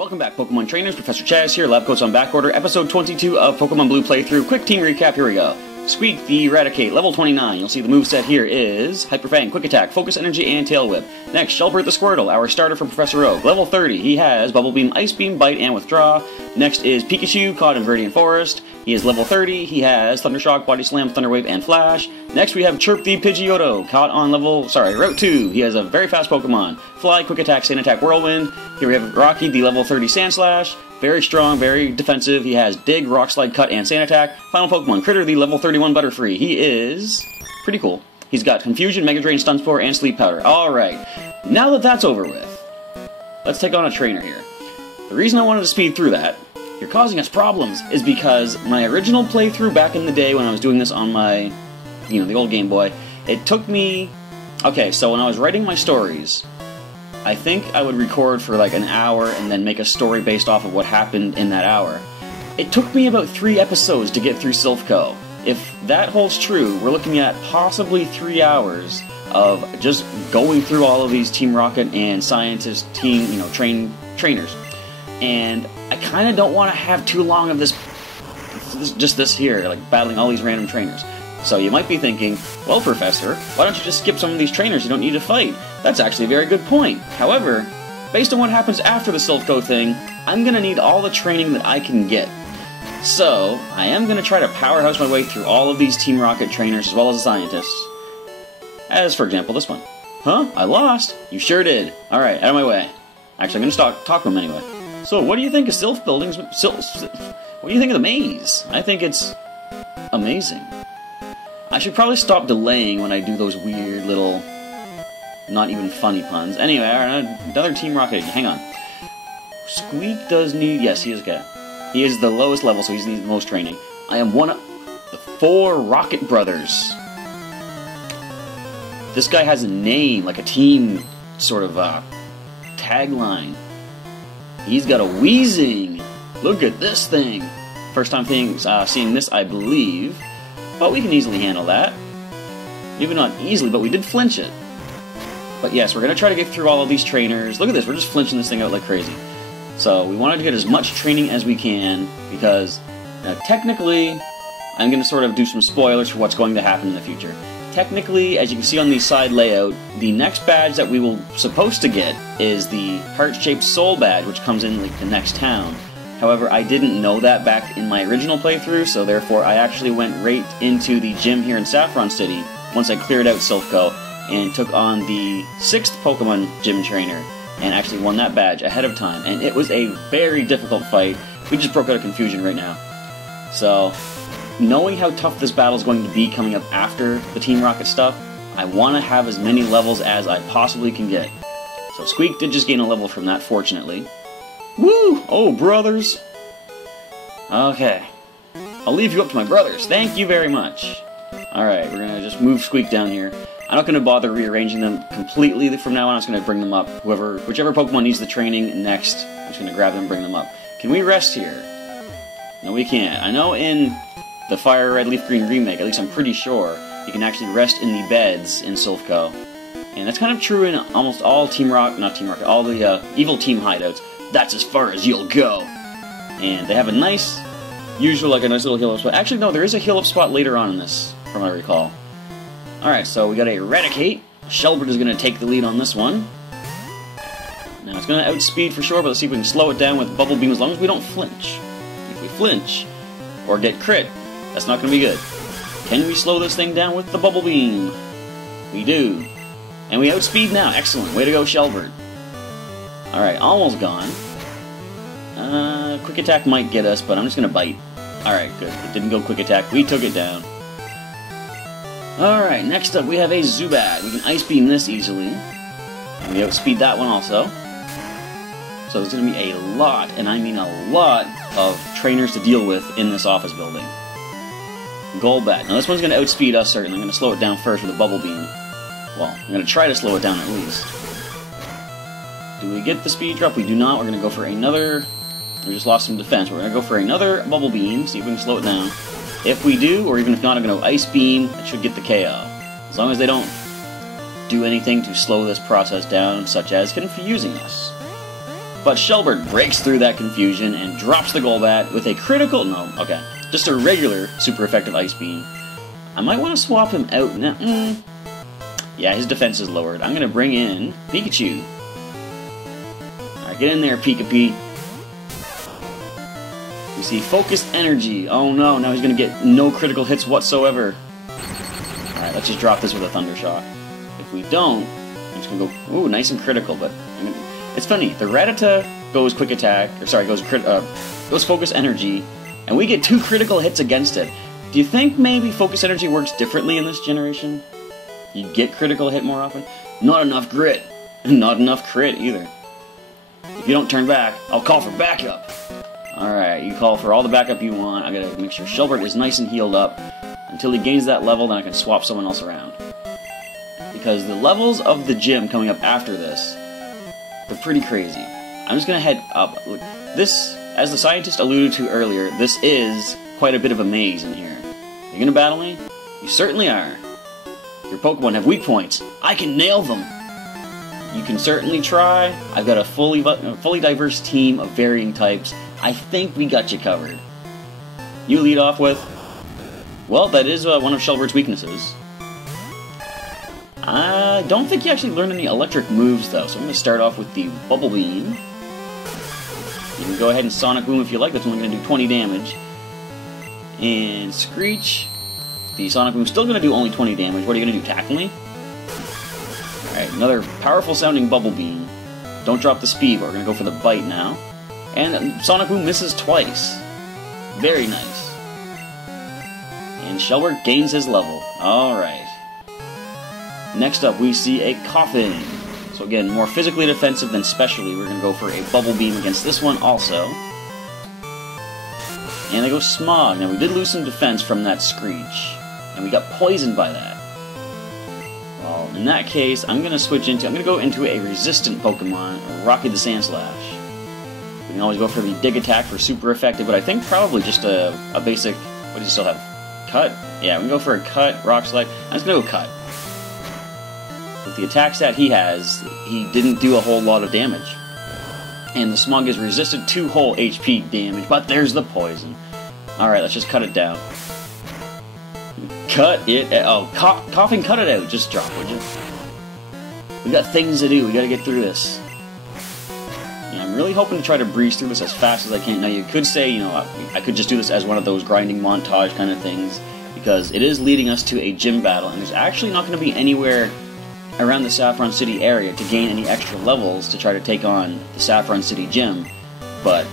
Welcome back, Pokemon trainers. Professor Chaz here, Lab Coats on Backorder, episode 22 of Pokemon Blue playthrough. Quick team recap, here we go. Squeak the Eradicate, level 29. You'll see the moveset here is Hyper Fang, Quick Attack, Focus Energy, and Tail Whip. Next, Shelbert the Squirtle, our starter for Professor Oak. Level 30, he has Bubble Beam, Ice Beam, Bite, and Withdraw. Next is Pikachu, caught in Viridian Forest. He is level 30, he has Thunder Shock, Body Slam, Thunder Wave, and Flash. Next we have Chirp the Pidgeotto, caught on Route 2. He has a very fast Pokemon. Fly, Quick Attack, Sand Attack, Whirlwind. Here we have Rocky, the level 30 Sandslash. Very strong, very defensive. He has Dig, Rock Slide, Cut, and Sand Attack. Final Pokemon, Critter, the level 31 Butterfree. He is pretty cool. He's got Confusion, Mega Drain, Stun Spore, and Sleep Powder. Alright, now that that's over with, let's take on a trainer here. The reason I wanted to speed through that, you're causing us problems, is because my original playthrough back in the day when I was doing this on my, the old Game Boy, it took me... Okay, so when I was writing my stories, I think I would record for like an hour and then make a story based off of what happened in that hour. It took me about 3 episodes to get through Silph. If that holds true, we're looking at possibly 3 hours of just going through all of these Team Rocket and Scientist team, trainers. And I kind of don't want to have too long of this here, like battling all these random trainers. So you might be thinking, well, Professor, why don't you just skip some of these trainers you don't need to fight? That's actually a very good point. However, based on what happens after the Silph thing, I'm going to need all the training that I can get. So, I am going to try to powerhouse my way through all of these Team Rocket trainers as well as the scientists. As, for example, this one. Huh? I lost? You sure did. Alright, out of my way. Actually, I'm going to talk to him anyway. So, what do you think of Silph buildings? What do you think of the maze? I think it's amazing. I should probably stop delaying when I do those weird little, not even funny puns. Anyway, another Team Rocket. Hang on. Squeak does need... Yes, he is good. He is the lowest level, so he needs the most training. I am one of the 4 Rocket Brothers. This guy has a name, like a team sort of tagline. He's got a Weezing. Look at this thing. First time seeing this, I believe. But we can easily handle that. Maybe not easily, but we did flinch it. But yes, we're going to try to get through all of these trainers. Look at this, we're just flinching this thing out like crazy. So we wanted to get as much training as we can, because technically, I'm going to sort of do some spoilers for what's going to happen in the future. Technically, as you can see on the side layout, the next badge that we will supposed to get is the heart-shaped soul badge, which comes in like the next town. However, I didn't know that back in my original playthrough, so therefore I actually went right into the gym here in Saffron City once I cleared out Silph and took on the 6th Pokemon gym trainer and actually won that badge ahead of time. And it was a very difficult fight. We just broke out of confusion right now. So, knowing how tough this battle is going to be coming up after the Team Rocket stuff, I want to have as many levels as I possibly can get. So Squeak did just gain a level from that, fortunately. Woo! Oh, brothers! Okay. I'll leave you up to my brothers. Thank you very much. Alright, we're gonna just move Squeak down here. I'm not gonna bother rearranging them completely from now on. I'm just gonna bring them up. Whichever Pokemon needs the training next, I'm just gonna grab them and bring them up. Can we rest here? No, we can't. I know in the Fire Red Leaf Green remake, at least I'm pretty sure, you can actually rest in the beds in Silph. And that's kind of true in almost all all the evil team hideouts. That's as far as you'll go. And they have a nice little heal-up spot. Actually, no, there is a heal-up spot later on in this, from what I recall. Alright, so we got a Eradicate. Shelbert is going to take the lead on this one. Now, it's going to outspeed for sure, but let's see if we can slow it down with Bubble Beam as long as we don't flinch. If we flinch, or get crit, that's not going to be good. Can we slow this thing down with the Bubble Beam? We do. And we outspeed now. Excellent. Way to go, Shelbert. Alright, almost gone. Quick Attack might get us, but I'm just going to bite. Alright, good. It didn't go Quick Attack. We took it down. Alright, next up we have a Zubat. We can Ice Beam this easily. And we outspeed that one also. So there's going to be a lot, and I mean a lot, of trainers to deal with in this office building. Golbat. Now this one's going to outspeed us, certainly. I'm going to slow it down first with a Bubble Beam. Well, I'm going to try to slow it down at least. Do we get the speed drop? We do not. We're going to go for another... We just lost some defense. We're going to go for another Bubble Beam, see if we can slow it down. If we do, or even if not, I'm going to Ice Beam. That should get the KO. As long as they don't do anything to slow this process down, such as confusing us. But Shelbert breaks through that confusion and drops the Golbat with a critical... No, okay. Just a regular super effective Ice Beam. I might want to swap him out now. Yeah, his defense is lowered. I'm going to bring in Pikachu. Alright, get in there, Pika-Pee. We see Focused Energy. Oh no, now he's going to get no critical hits whatsoever. Alright, let's just drop this with a Thunder Shock. If we don't, I'm just going to go... Ooh, nice and critical, but... It's funny, the Rattata goes Quick Attack, or sorry, goes Focus Energy, and we get 2 critical hits against it. Do you think maybe Focus Energy works differently in this generation? You get critical hit more often? Not enough grit. Not enough crit either. If you don't turn back, I'll call for backup. Alright, you call for all the backup you want. I gotta make sure Shelbert is nice and healed up. Until he gains that level, then I can swap someone else around. Because the levels of the gym coming up after this, they're pretty crazy. I'm just gonna head up. Look, this, as the scientist alluded to earlier, this is quite a bit of a maze in here. Are you gonna battle me? You certainly are. Your Pokemon have weak points. I can nail them. You can certainly try. I've got a fully diverse team of varying types. I think we got you covered. You lead off with... Well, that is one of Shelbert's weaknesses. I don't think you actually learned any electric moves, though, so I'm going to start off with the Bubble Beam. You can go ahead and Sonic Boom if you like, that's only going to do 20 damage. And Screech. The Sonic Boom's still going to do only 20 damage. What are you going to do, tackle me? Alright, another powerful sounding Bubble Beam. Don't drop the speed, but we're going to go for the Bite now. And Sonic Boom misses twice. Very nice. And Shelbert gains his level. Alright. Next up, we see a Coffin. So again, more physically defensive than specially. We're going to go for a Bubble Beam against this one also. And they go Smog. Now, we did lose some defense from that Screech. And we got poisoned by that. Well, in that case, I'm going to go into a resistant Pokemon, Rocky the Sandslash. We can always go for the Dig Attack for super effective, but I think probably just a basic... What does he still have? Cut? Yeah, we can go for a Cut, Rock Slide. I'm just going to go Cut. With the attack stat he has, he didn't do a whole lot of damage. And the Smog is resisted 2 whole HP damage, but there's the poison. Alright, let's just cut it down. Cut it out. Oh, Coughing, cut it out. Just drop, would you? We got things to do. We gotta get through this. Yeah, I'm really hoping to try to breeze through this as fast as I can. Now, you could say, you know, I could just do this as one of those grinding montage kind of things, because it is leading us to a gym battle, and there's actually not going to be anywhere around the Saffron City area to gain any extra levels to try to take on the Saffron City gym, but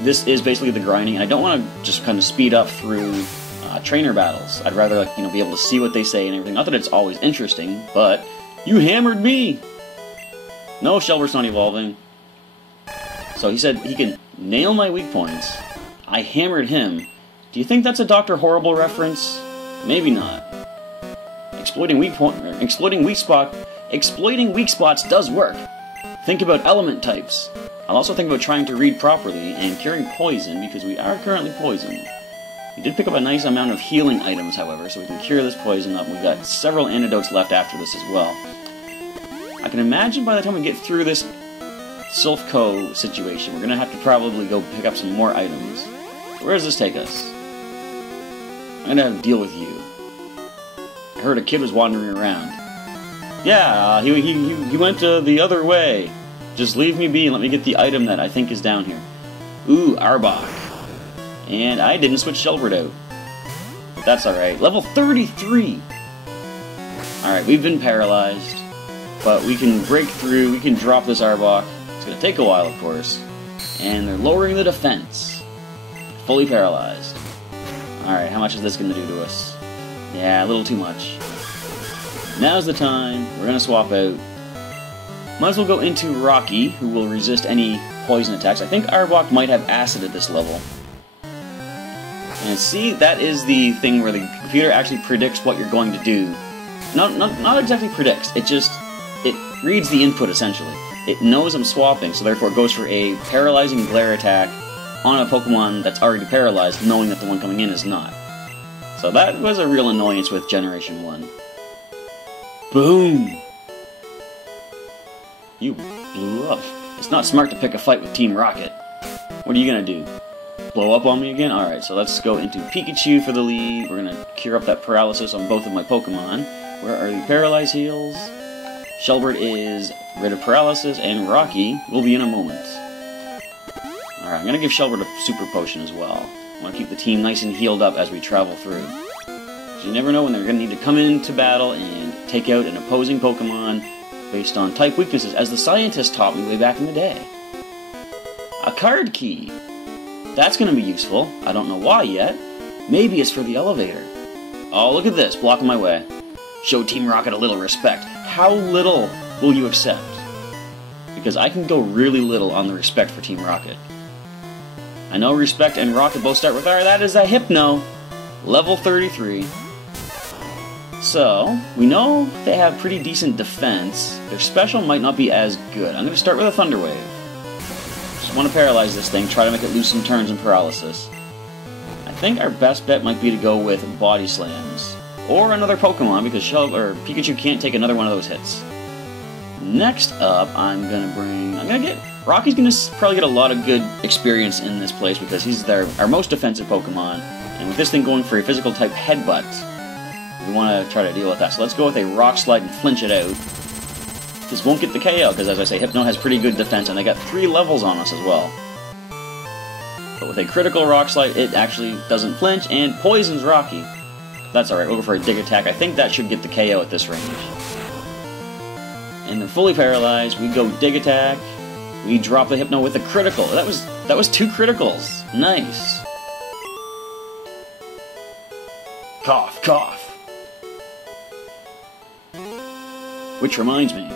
this is basically the grinding, and I don't want to just kind of speed up through trainer battles. I'd rather, like, you know, be able to see what they say and everything. Not that it's always interesting, but you hammered me! No, Shelbert's not evolving. So he said he can nail my weak points. I hammered him. Do you think that's a Dr. Horrible reference? Maybe not. Exploiting weak spots does work. Think about element types. I'll also think about trying to read properly and curing poison, because we are currently poisoned. We did pick up a nice amount of healing items, however, so we can cure this poison up. We've got several antidotes left after this as well. I can imagine by the time we get through this Silphco situation, we're going to have to probably go pick up some more items. Where does this take us? I'm going to have to deal with you. I heard a kid was wandering around. Yeah, he went the other way. Just leave me be and let me get the item that I think is down here. Ooh, Arbok. And I didn't switch Shelbert out. But that's alright. Level 33! Alright, we've been paralyzed. But we can break through, we can drop this Arbok. It's going to take a while, of course. And they're lowering the defense. Fully paralyzed. Alright, how much is this going to do to us? Yeah, a little too much. Now's the time. We're going to swap out. Might as well go into Rocky, who will resist any poison attacks. I think Arbok might have acid at this level. And see, that is the thing where the computer actually predicts what you're going to do. Not exactly predicts, it reads the input, essentially. It knows I'm swapping, so therefore it goes for a paralyzing glare attack on a Pokemon that's already paralyzed, knowing that the one coming in is not. So that was a real annoyance with Generation 1. Boom! You blew up. It's not smart to pick a fight with Team Rocket. What are you gonna do? Blow up on me again? Alright, so let's go into Pikachu for the lead. We're gonna cure up that paralysis on both of my Pokemon. Where are the Paralyze heals? Shelbert is rid of paralysis, and Rocky will be in a moment. Alright, I'm gonna give Shelbert a super potion as well. I want to keep the team nice and healed up as we travel through. Because you never know when they're gonna need to come into battle and take out an opposing Pokemon based on type weaknesses, as the scientist taught me way back in the day. A card key! That's gonna be useful. I don't know why yet. Maybe it's for the elevator. Oh, look at this, blocking my way. Show Team Rocket a little respect. How little will you accept? Because I can go really little on the respect for Team Rocket. I know Respect and Rocket both start with R. That is a Hypno. Level 33. So, we know they have pretty decent defense. Their special might not be as good. I'm going to start with a Thunder Wave. Just want to paralyze this thing, try to make it lose some turns and paralysis. I think our best bet might be to go with Body Slams. Or another Pokemon, because Pikachu can't take another one of those hits. Next up, Rocky's gonna probably get a lot of good experience in this place because he's our most defensive Pokemon. And with this thing going for a physical type Headbutt, we want to try to deal with that. So let's go with a Rock Slide and flinch it out. This won't get the KO, because as I say, Hypno has pretty good defense, and they got 3 levels on us as well. But with a critical Rock Slide, it actually doesn't flinch, and poisons Rocky. That's alright, we'll go for a Dig Attack. I think that should get the KO at this range. And then fully paralyzed, we go Dig Attack. We drop the Hypno with a critical. That was 2 criticals. Nice. Cough, cough. Which reminds me,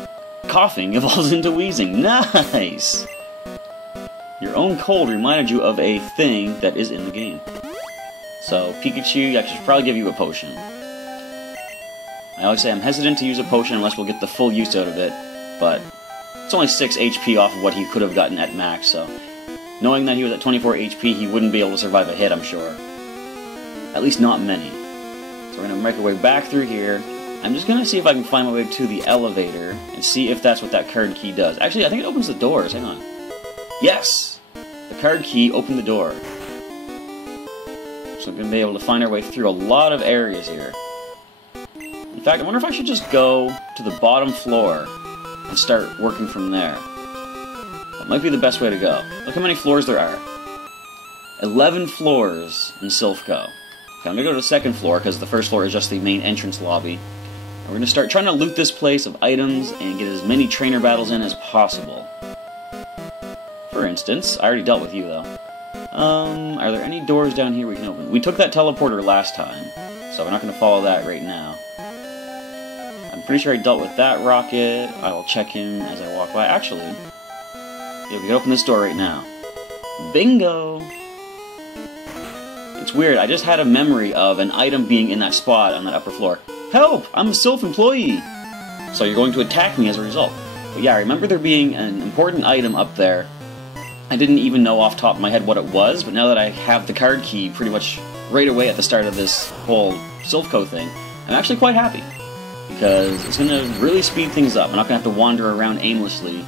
coughing evolves into wheezing. Nice! Your own cold reminded you of a thing that is in the game. So, Pikachu, I should probably give you a potion. I always say I'm hesitant to use a potion unless we'll get the full use out of it, but it's only 6 HP off of what he could have gotten at max, so knowing that he was at 24 HP, he wouldn't be able to survive a hit, I'm sure. At least not many. So we're going to make our way back through here. I'm just going to see if I can find my way to the elevator and see if that's what that card key does. Actually, I think it opens the doors. Hang on. Yes! The card key opened the door. So we're going to be able to find our way through a lot of areas here. In fact, I wonder if I should just go to the bottom floor and start working from there. That might be the best way to go. Look how many floors there are. 11 floors in Silphco. Okay, I'm going to go to the second floor because the first floor is just the main entrance lobby. And we're going to start trying to loot this place of items and get as many trainer battles in as possible. For instance, I already dealt with you though. Are there any doors down here we can open? We took that teleporter last time, so we're not going to follow that right now. I'm pretty sure I dealt with that Rocket. I will check him as I walk by. Actually, yeah, we can open this door right now. Bingo! It's weird, I just had a memory of an item being in that spot on that upper floor. Help! I'm a Sylph employee! So you're going to attack me as a result. But yeah, I remember there being an important item up there. I didn't even know off the top of my head what it was, but now that I have the card key pretty much right away at the start of this whole Silphco thing, I'm actually quite happy. Because it's going to really speed things up. I'm not going to have to wander around aimlessly.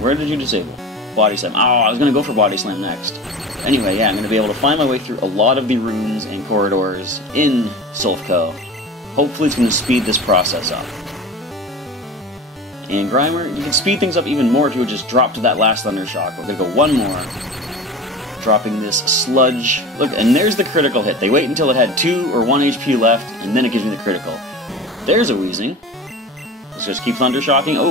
Where did you disable? Body Slam. Oh, I was going to go for Body Slam next. Anyway, yeah, I'm going to be able to find my way through a lot of the rooms and corridors in Silphco. Hopefully it's going to speed this process up. And Grimer, you can speed things up even more if you would just drop to that last Thunder Shock. We're going to go one more. Dropping this Sludge. Look, and there's the critical hit. They wait until it had 2 or 1 HP left, and then it gives me the critical. There's a Wheezing. Let's just keep Thunder Shocking. Oh,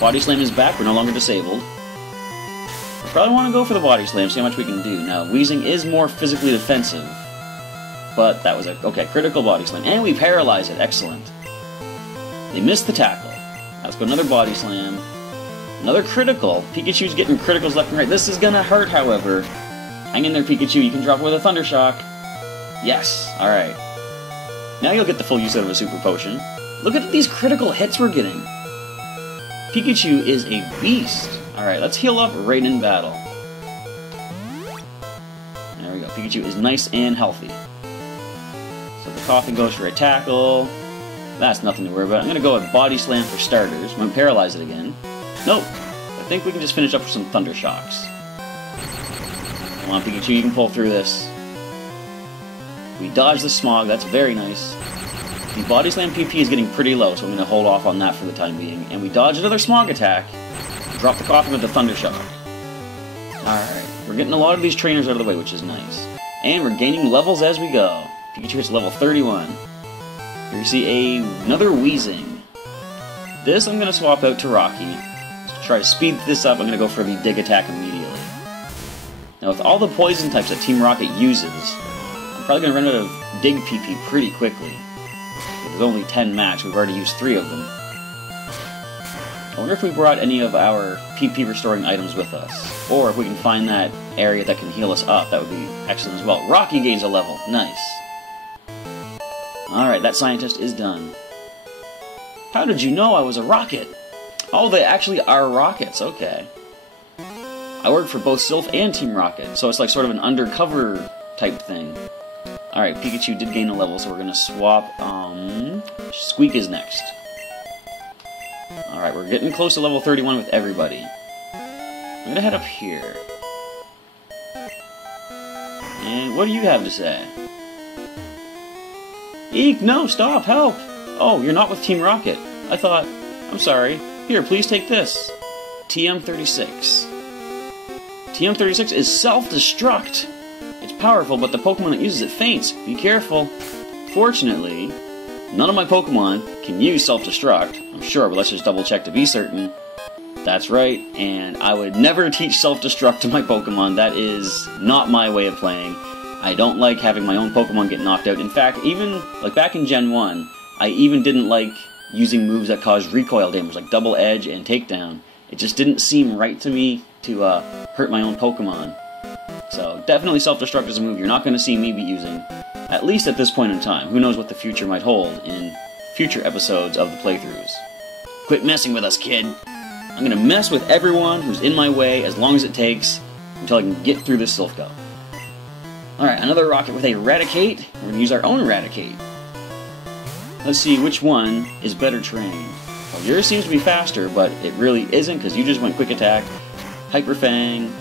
Body Slam is back. We're no longer disabled. We probably want to go for the Body Slam, see how much we can do. Now, Wheezing is more physically defensive. But that was a... Okay, critical Body Slam. And we paralyze it. Excellent. They missed the tackle. Let's go another Body Slam. Another critical. Pikachu's getting criticals left and right. This is gonna hurt, however. Hang in there, Pikachu. You can drop it with a Thunder Shock. Yes. Alright. Now you'll get the full use out of a Super Potion. Look at these critical hits we're getting. Pikachu is a beast. Alright, let's heal up right in battle. There we go. Pikachu is nice and healthy. So the coughing goes for a tackle. That's nothing to worry about. I'm going to go with Body Slam for starters. I'm going to paralyze it again. Nope. But think we can just finish up with some Thunder Shocks. Come on, Pikachu, you can pull through this. We dodge the Smog, that's very nice. The Body Slam PP is getting pretty low, so I'm going to hold off on that for the time being. And we dodge another Smog attack. Drop the Coffin with the Thunder Shock. Alright, we're getting a lot of these trainers out of the way, which is nice. And we're gaining levels as we go. Pikachu hits level 31. Here you see another Weezing. This I'm going to swap out to Rocky. To try to speed this up, I'm going to go for the Dig attack immediately. Now with all the poison types that Team Rocket uses, I'm probably going to run out of Dig PP pretty quickly. There's only 10 max, we've already used 3 of them. I wonder if we brought any of our PP restoring items with us. Or if we can find that area that can heal us up, that would be excellent as well. Rocky gains a level, nice. Alright, that scientist is done. How did you know I was a rocket? Oh, they actually are rockets, okay. I work for both Sylph and Team Rocket, so it's like sort of an undercover type thing. Alright, Pikachu did gain a level, so we're gonna swap, Squeak is next. Alright, we're getting close to level 31 with everybody. I'm gonna head up here. And what do you have to say? Eek, no, stop, help! Oh, you're not with Team Rocket. I thought, I'm sorry. Here, please take this. TM36. TM36 is self-destruct! It's powerful, but the Pokemon that uses it faints. Be careful. Fortunately, none of my Pokemon can use self-destruct. I'm sure, but let's just double check to be certain. That's right, and I would never teach self-destruct to my Pokemon. That is not my way of playing. I don't like having my own Pokemon get knocked out. In fact, even like back in Gen 1, I even didn't like using moves that caused recoil damage, like Double Edge and Takedown. It just didn't seem right to me to hurt my own Pokemon. So definitely self-destruct is a move you're not going to see me be using, at least at this point in time. Who knows what the future might hold in future episodes of the playthroughs. Quit messing with us, kid. I'm going to mess with everyone who's in my way as long as it takes until I can get through this Silph-Co. Alright, another rocket with a Raticate. We're going to use our own Raticate. Let's see which one is better trained. Well, yours seems to be faster, but it really isn't because you just went Quick Attack, Hyper Fang.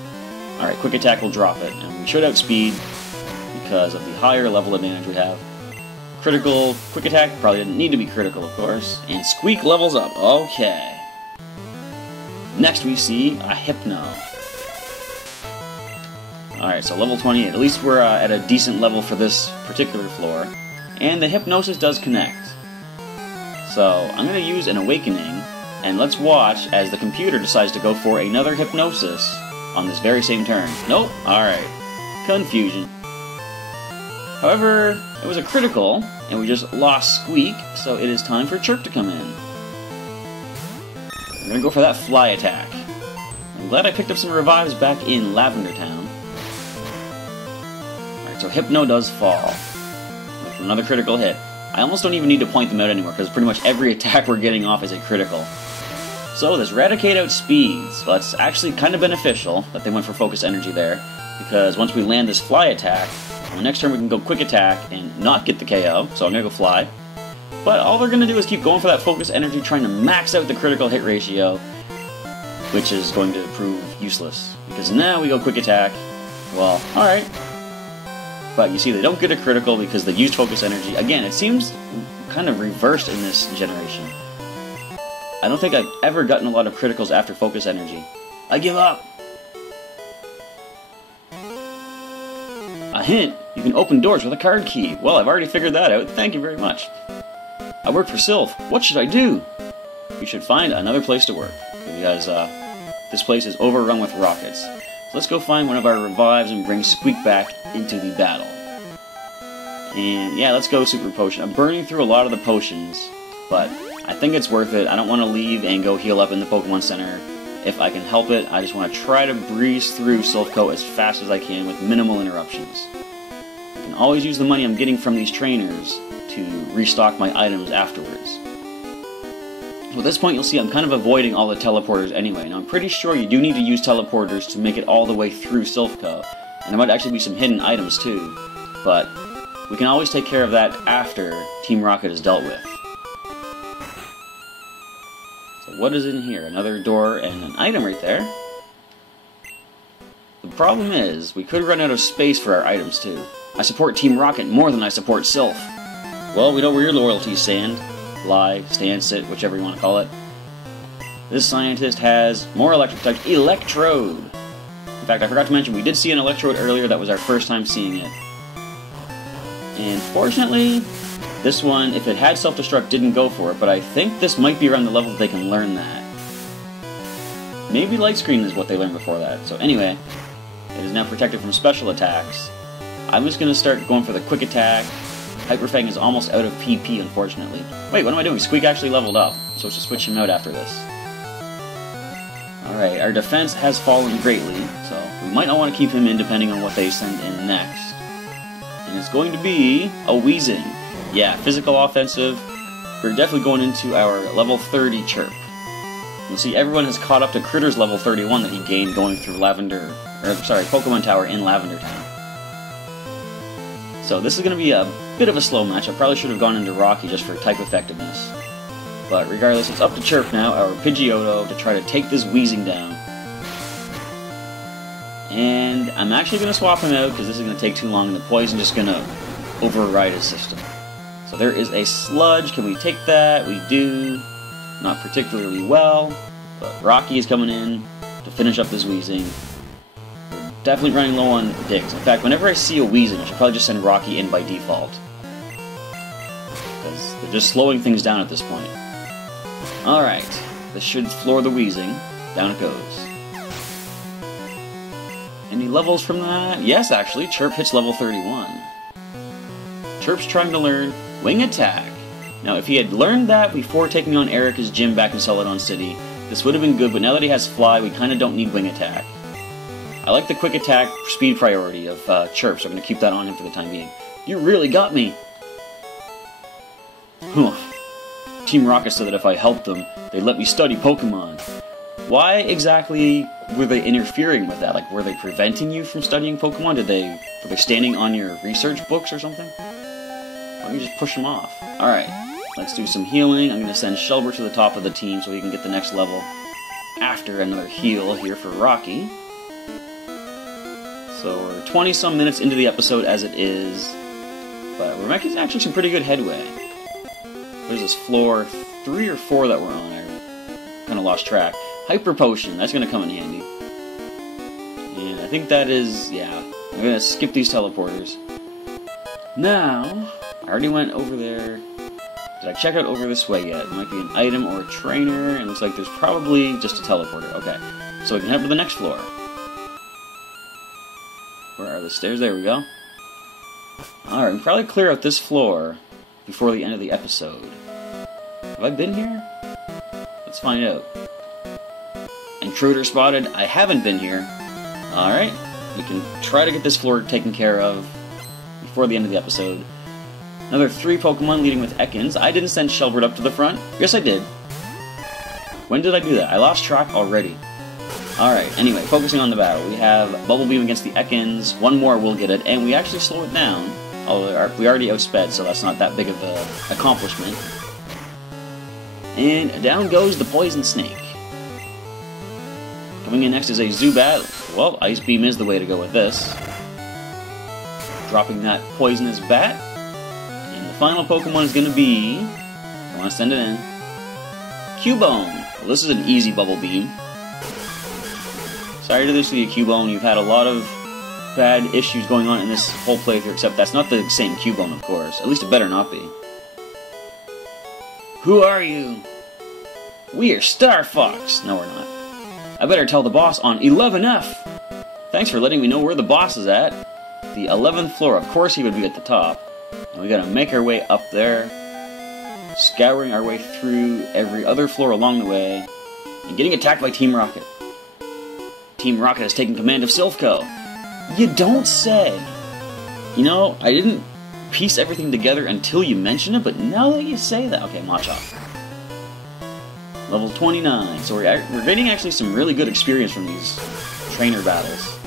Alright, Quick Attack will drop it. And we should outspeed because of the higher level advantage we have. Critical, Quick Attack probably didn't need to be critical, of course. And Squeak levels up. Okay. Next we see a Hypno. Alright, so level 28. At least we're at a decent level for this particular floor. And the Hypnosis does connect. So, I'm going to use an Awakening, and let's watch as the computer decides to go for another Hypnosis on this very same turn. Nope. Alright. Confusion. However, it was a critical, and we just lost Squeak, so it is time for Chirp to come in. I'm going to go for that Fly attack. I'm glad I picked up some revives back in Lavender Town. Alright, so Hypno does fall. Another critical hit. I almost don't even need to point them out anymore, because pretty much every attack we're getting off is a critical. So this Raticate outspeeds. Well, it's actually kind of beneficial that they went for Focus Energy there, because once we land this Fly attack, on the next turn we can go Quick Attack and not get the KO, so I'm going to go Fly. But all they're going to do is keep going for that Focus Energy, trying to max out the critical hit ratio, which is going to prove useless, because now we go Quick Attack. Well, alright. But you see, they don't get a critical because they used Focus Energy. Again, it seems kind of reversed in this generation. I don't think I've ever gotten a lot of criticals after Focus Energy. I give up! A hint! You can open doors with a card key. Well, I've already figured that out. Thank you very much. I work for Sylph. What should I do? You should find another place to work, because this place is overrun with rockets. Let's go find one of our revives and bring Squeak back into the battle. And yeah, let's go Super Potion. I'm burning through a lot of the potions, but I think it's worth it. I don't want to leave and go heal up in the Pokemon Center if I can help it. I just want to try to breeze through Silph-Co as fast as I can with minimal interruptions. I can always use the money I'm getting from these trainers to restock my items afterwards. So at this point you'll see I'm kind of avoiding all the teleporters anyway. Now I'm pretty sure you do need to use teleporters to make it all the way through Silph-Co. And there might actually be some hidden items too. But we can always take care of that after Team Rocket is dealt with. So what is in here? Another door and an item right there. The problem is, we could run out of space for our items too. I support Team Rocket more than I support Sylph. Well, we know where your loyalties stand. Lie, stand, sit, whichever you want to call it. This scientist has more electric type Electrode. In fact, I forgot to mention, we did see an Electrode earlier. That was our first time seeing it. And fortunately, this one, if it had self-destruct, didn't go for it, but I think this might be around the level that they can learn that. Maybe Light Screen is what they learned before that. So anyway, it is now protected from special attacks. I'm just going to start going for the quick attack. Hyper Fang is almost out of PP, unfortunately. Wait, what am I doing? Squeak actually leveled up, so let's just switch him out after this. Alright, our defense has fallen greatly, so we might not want to keep him in depending on what they send in next. And it's going to be a Weezing. Yeah, physical offensive. We're definitely going into our level 30 Chirp. You'll see everyone has caught up to Critter's level 31 that he gained going through Pokemon Tower in Lavender Town. So this is going to be a bit of a slow match. I probably should have gone into Rocky just for type effectiveness. But regardless, it's up to Chirp now, our Pidgeotto, to try to take this Weezing down. And I'm actually going to swap him out because this is going to take too long and the poison is just going to override his system. So there is a Sludge. Can we take that? We do. Not particularly well, but Rocky is coming in to finish up this Weezing. We're definitely running low on digs. In fact, whenever I see a Weezing, I should probably just send Rocky in by default. Because they're just slowing things down at this point. Alright, this should floor the Weezing. Down it goes. Any levels from that? Yes, actually, Chirp hits level 31. Chirp's trying to learn Wing Attack. Now, if he had learned that before taking on Erica's gym back in Celadon City, this would have been good, but now that he has Fly, we kind of don't need Wing Attack. I like the Quick Attack speed priority of Chirp, so I'm going to keep that on him for the time being. You really got me! Team Rocket said that if I helped them, they'd let me study Pokemon. Why exactly were they interfering with that? Like, were they preventing you from studying Pokemon? Were they standing on your research books or something? Why don't you just push them off? Alright, let's do some healing. I'm going to send Shelbert to the top of the team so he can get the next level after another heal here for Rocky. So we're 20-some minutes into the episode as it is, but we're making actually some pretty good headway. There's this floor 3 or 4 that we're on. I kind of lost track. Hyper Potion, that's going to come in handy. And I think that is, yeah, I'm going to skip these teleporters. Now, I already went over there. Did I check out over this way yet? It might be an item or a trainer, and it looks like there's probably just a teleporter. Okay, so we can head to the next floor. Where are the stairs? There we go. Alright, we can probably clear out this floor before the end of the episode. Have I been here? Let's find out. Intruder spotted. I haven't been here. Alright, we can try to get this floor taken care of before the end of the episode. Another 3 Pokemon leading with Ekans. I didn't send Shelbert up to the front. Yes, I did. When did I do that? I lost track already. Alright, anyway, focusing on the battle. We have Bubble Beam against the Ekans. One more will get it, and we actually slow it down. Although we already outsped, so that's not that big of an accomplishment. And down goes the Poison Snake. Coming in next is a Zubat. Well, Ice Beam is the way to go with this. Dropping that Poisonous Bat. And the final Pokemon is going to be... I want to send it in. Cubone. Well, this is an easy Bubble Beam. Sorry to lose to the Cubone. You've had a lot of bad issues going on in this whole playthrough, except that's not the same Cubone, of course. At least it better not be. Who are you? We are Star Fox. No, we're not. I better tell the boss on 11F. Thanks for letting me know where the boss is at. The 11th floor. Of course he would be at the top. And we gotta make our way up there, scouring our way through every other floor along the way, and getting attacked by Team Rocket. Team Rocket has taken command of Silphco. You don't say. You know, I didn't piece everything together until you mentioned it, but now that you say that... Okay, Machop. Level 29. So we're getting actually some really good experience from these trainer battles.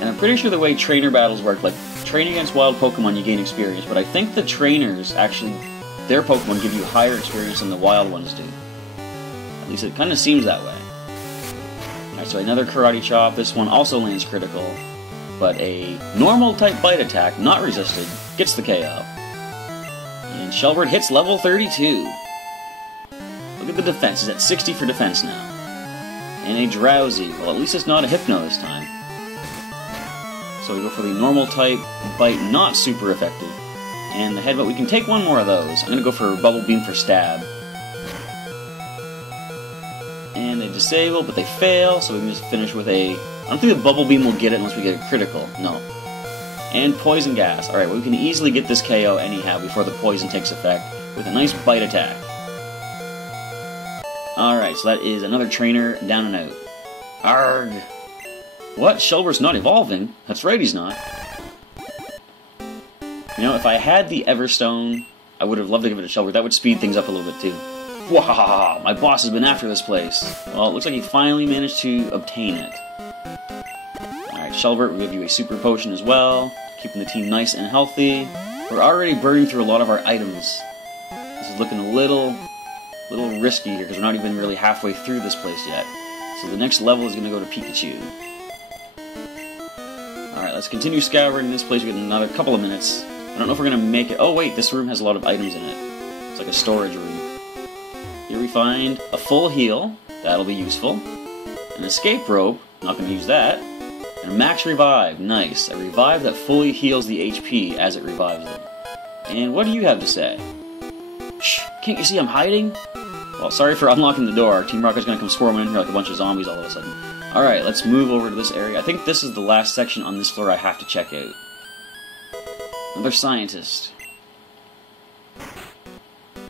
And I'm pretty sure the way trainer battles work, like, training against wild Pokemon you gain experience, but I think the trainers actually, their Pokemon give you higher experience than the wild ones do. At least it kind of seems that way. Alright, so another Karate Chop. This one also lands critical. But a normal type bite attack, not resisted, gets the KO. And Shelbert hits level 32. Look at the defense. He's at 60 for defense now. And a Drowsy. Well, at least it's not a Hypno this time. So we go for the normal type bite, not super effective. And the headbutt, we can take one more of those. I'm going to go for Bubble Beam for stab. And they disable, but they fail, so we can just finish with a... I don't think the Bubble Beam will get it unless we get a critical. No. And Poison Gas. Alright, well, we can easily get this KO anyhow before the poison takes effect with a nice bite attack. Alright, so that is another trainer down and out. Arg! What? Shelbert's not evolving? That's right, he's not. You know, if I had the Everstone, I would have loved to give it to Shelbert. That would speed things up a little bit too. Wahahaha! My boss has been after this place. Well, it looks like he finally managed to obtain it. Alright, Shelbert will give you a Super Potion as well, keeping the team nice and healthy. We're already burning through a lot of our items. This is looking a little risky here, because we're not even really halfway through this place yet. So the next level is going to go to Pikachu. Alright, let's continue scouring this place. We got another couple of minutes. I don't know if we're going to make it... Oh wait, this room has a lot of items in it. It's like a storage room. Here we find a full heal. That'll be useful. An escape rope. Not going to use that. And a max revive. Nice. A revive that fully heals the HP as it revives them. And what do you have to say? Shh! Can't you see I'm hiding? Well, sorry for unlocking the door. Team Rocket's going to come swarming in here like a bunch of zombies all of a sudden. Alright, let's move over to this area. I think this is the last section on this floor I have to check out. Another scientist.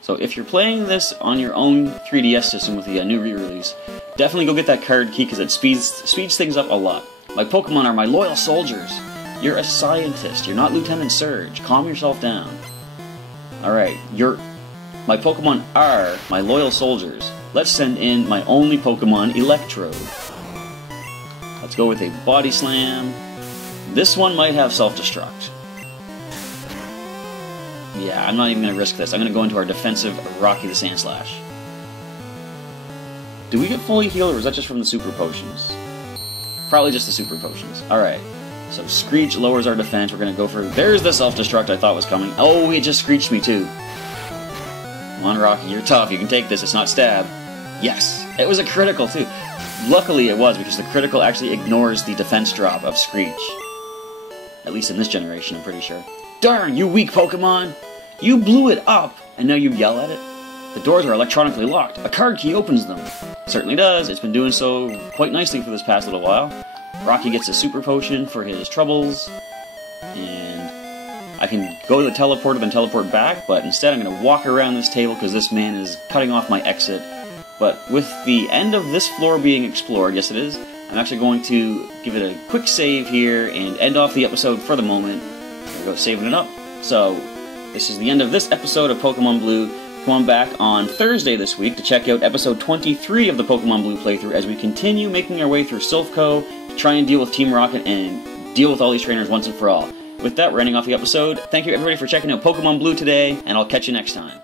So if you're playing this on your own 3DS system with the new re-release, definitely go get that card key because it speeds things up a lot. My Pokemon are my loyal soldiers. You're a scientist. You're not Lieutenant Surge. Calm yourself down. Alright, my Pokemon are my loyal soldiers. Let's send in my only Pokemon, Electrode. Let's go with a Body Slam. This one might have Self-Destruct. Yeah, I'm not even going to risk this. I'm going to go into our defensive Rocky the Sandslash. Do we get fully healed, or is that just from the Super Potions? Probably just the Super Potions. Alright, so Screech lowers our defense. We're going to go for... There's the Self-Destruct I thought was coming. Oh, it just Screeched me too. Come on, Rocky, you're tough. You can take this. It's not stab. Yes! It was a critical too. Luckily it was, because the critical actually ignores the defense drop of Screech. At least in this generation, I'm pretty sure. Darn, you weak Pokemon! You blew it up, and now you yell at it? The doors are electronically locked. A card key opens them. Certainly does. It's been doing so quite nicely for this past little while. Rocky gets a Super Potion for his troubles. And I can go to the teleporter, then teleport back, but instead I'm going to walk around this table because this man is cutting off my exit. But with the end of this floor being explored, yes it is, I'm actually going to give it a quick save here and end off the episode for the moment. There we go, saving it up. So, this is the end of this episode of Pokemon Blue. Come on back on Thursday this week to check out episode 23 of the Pokemon Blue playthrough as we continue making our way through Silphco to try and deal with Team Rocket and deal with all these trainers once and for all. With that, we're ending off the episode. Thank you everybody for checking out Pokemon Blue today, and I'll catch you next time.